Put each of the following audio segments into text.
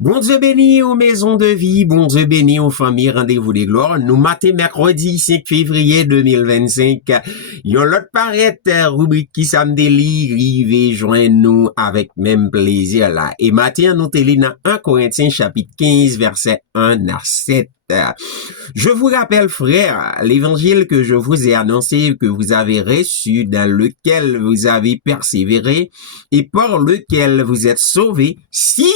Bon Dieu béni aux maisons de vie, bon Dieu béni aux familles rendez-vous des gloires. Nous matin mercredi 5 février 2025. Yon l'autre paraît rubrique qui samedi rive joindre nous avec même plaisir là. Et matin nous te dans 1 Corinthiens chapitre 15 verset 1 à 7. Je vous rappelle, frères, l'évangile que je vous ai annoncé, que vous avez reçu, dans lequel vous avez persévéré et par lequel vous êtes sauvés, si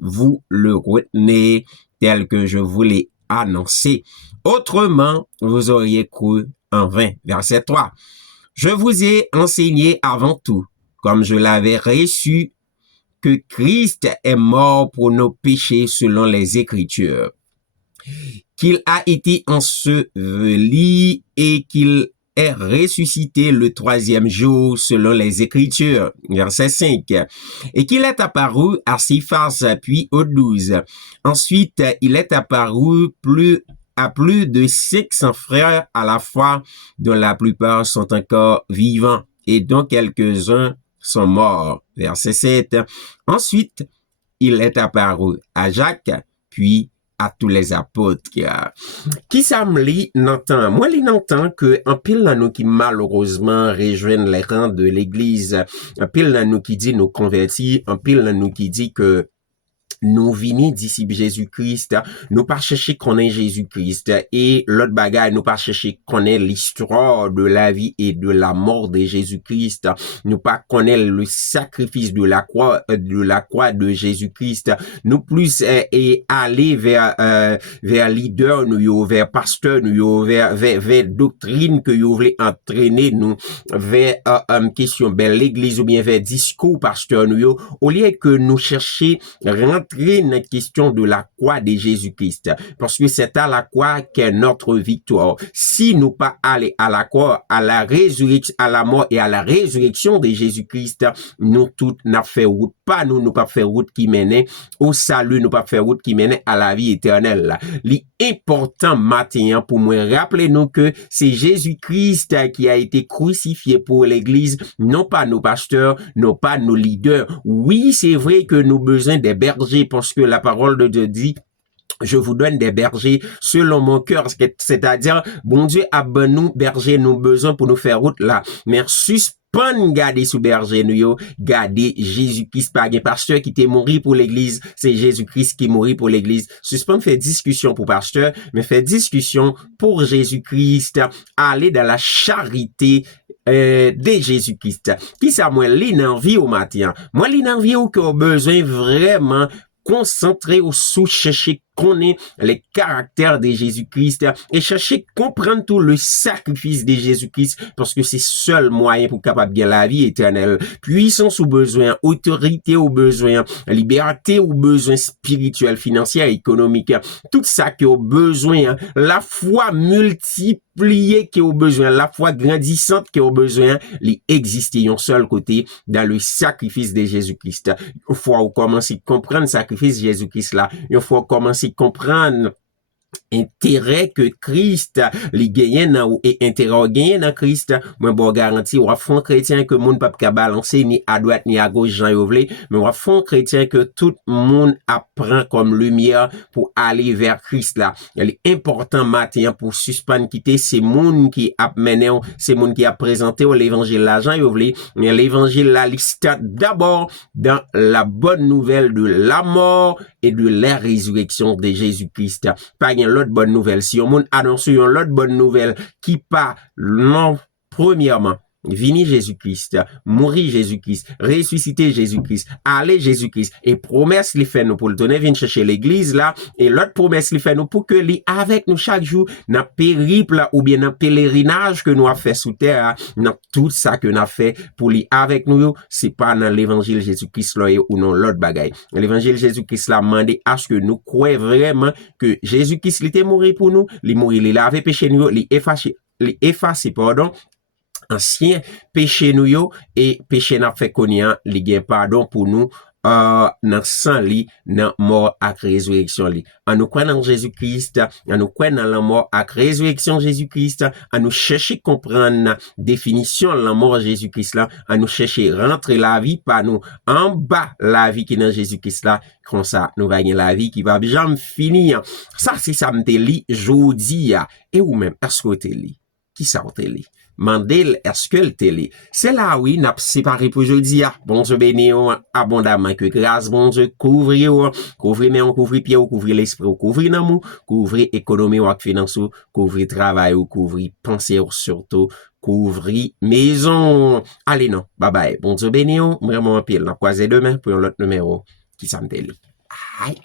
vous le retenez tel que je vous l'ai annoncé. Autrement, vous auriez cru en vain. Verset 3. Je vous ai enseigné avant tout, comme je l'avais reçu, que Christ est mort pour nos péchés selon les Écritures, qu'il a été enseveli et qu'il est ressuscité le troisième jour selon les Écritures. Verset 5. Et qu'il est apparu à Céphas puis aux 12. Ensuite, il est apparu à plus de 500 frères à la fois, dont la plupart sont encore vivants et dont quelques-uns sont morts. Verset 7. Ensuite, il est apparu à Jacques, puis à tous les apôtres. Qui ça me lit n'entend? Moi, li n'entend que un pile dans nous qui malheureusement rejoignent les rangs de l'église, un pile dans nous qui dit nous convertis, un pile dans nous qui dit que nous venons disciples Jésus-Christ, nous pas chercher qu'on est Jésus-Christ, et l'autre bagaille, nous pas chercher qu'on est l'histoire de la vie et de la mort de Jésus-Christ, nous pas connaître le sacrifice de la croix de Jésus-Christ, nous plus et aller vers leader nous vers pasteur nous vers doctrine que vous voulez entraîner nous vers question l'église ou bien vers discours pasteur nous au lieu que nous chercher rentrer dans la question de la croix de Jésus-Christ. Parce que c'est à la croix qu'est notre victoire. Si nous pas aller à la croix, à la résurrection, à la mort et à la résurrection de Jésus-Christ, nous tous n'a fait route. Pas nous pas fait route qui menait au salut, nous pas fait route qui menait à la vie éternelle. L'important matin pour moi, rappelez-nous que c'est Jésus-Christ qui a été crucifié pour l'église, non pas nos pasteurs, non pas nos leaders. Oui, c'est vrai que nous avons besoin des bergers parce que la parole de Dieu dit je vous donne des bergers selon mon cœur, c'est-à-dire, bon Dieu a ben nous bergers nous besoin pour nous faire route là. Mais suspend garder sous berger nous garder Jésus-Christ pas un pasteur qui t'est mort pour l'église, c'est Jésus-Christ qui mourit pour l'église. Suspend fait discussion pour pasteur, mais fait discussion pour Jésus-Christ, aller dans la charité de Jésus-Christ. Qui ça moi l'énergie au matin? Moi l'énergie au que besoin vraiment concentrer ou sous chercher connaître les caractères de Jésus-Christ et chercher comprendre tout le sacrifice de Jésus-Christ parce que c'est seul moyen pour capable gagner la vie éternelle. Puissance ou besoin, autorité ou besoin, liberté ou besoin spirituel, financier, économique, tout ça qui a besoin, la foi multipliée qui a besoin, la foi grandissante qui a besoin, les exister un seul côté dans le sacrifice de Jésus-Christ. Il faut commencer à comprendre le sacrifice de Jésus-Christ là. Il faut commencer comprendre intérêt que Christ li gagne dans et intérêt gagne dans Christ moi bon garantie ou fond chrétien que monde pas ka balancer ni à droite ni à gauche Jean Yovlé mais ou fond chrétien que tout monde apprend comme lumière pour aller vers Christ là il est important matin pour suspendre quitter ces monde qui a mené ces monde qui a présenté l'évangile là Jean Yovlé mais l'évangile là il start d'abord dans la bonne nouvelle de la mort et de la résurrection de Jésus-Christ pas l'autre bonne nouvelle. Si on annonce une l'autre bonne nouvelle qui pas non premièrement vini Jésus-Christ, mourir Jésus-Christ, ressusciter Jésus-Christ, aller Jésus-Christ et promesse les fait nous pour le donner venir chercher l'église là et l'autre promesse les fait nous pour que li avec nous chaque jour dans périple ou bien dans pèlerinage que nous a fait sous terre dans tout ça que nous a fait pour li avec nous c'est pas dans l'évangile Jésus-Christ là ou non l'autre bagaille. L'évangile Jésus-Christ l'a demandé à ce que nous croyons vraiment que Jésus-Christ il était mort pour nous, il mourir il lavé péché nous, il effacer pardon ancien péché nous yo et péché n'a fait connaître li gain pardon pour nous dans sang li, dans mort ak résurrection li. En nous croit dans Jésus-Christ, en nous croit dans la mort ak résurrection Jésus-Christ, en nous chercher comprendre définition la mort Jésus-Christ là, en nous chercher rentrer la vie par nous en bas la vie qui est dans Jésus-Christ là, comme ça nous va gagner la vie qui va jamais finir. Ça c'est ça m'te li jodi ya. Et ou même est-ce que te li? Qui ça te li? Mandel, est-ce que le télé? C'est là, oui, n'a séparé pour jeudi, bon Dieu béni, abondamment, que grâce, bon Dieu, couvrir, mais on couvrir pied, couvrir l'esprit, couvrir l'amour, couvrir économie ou finance, couvrir travail ou couvrir pensée surtout, couvrir maison. Allez, non, bye bye. Bon Dieu béni, vraiment un pile. On va croiser demain pour l'autre numéro qui s'en télé. Aïe.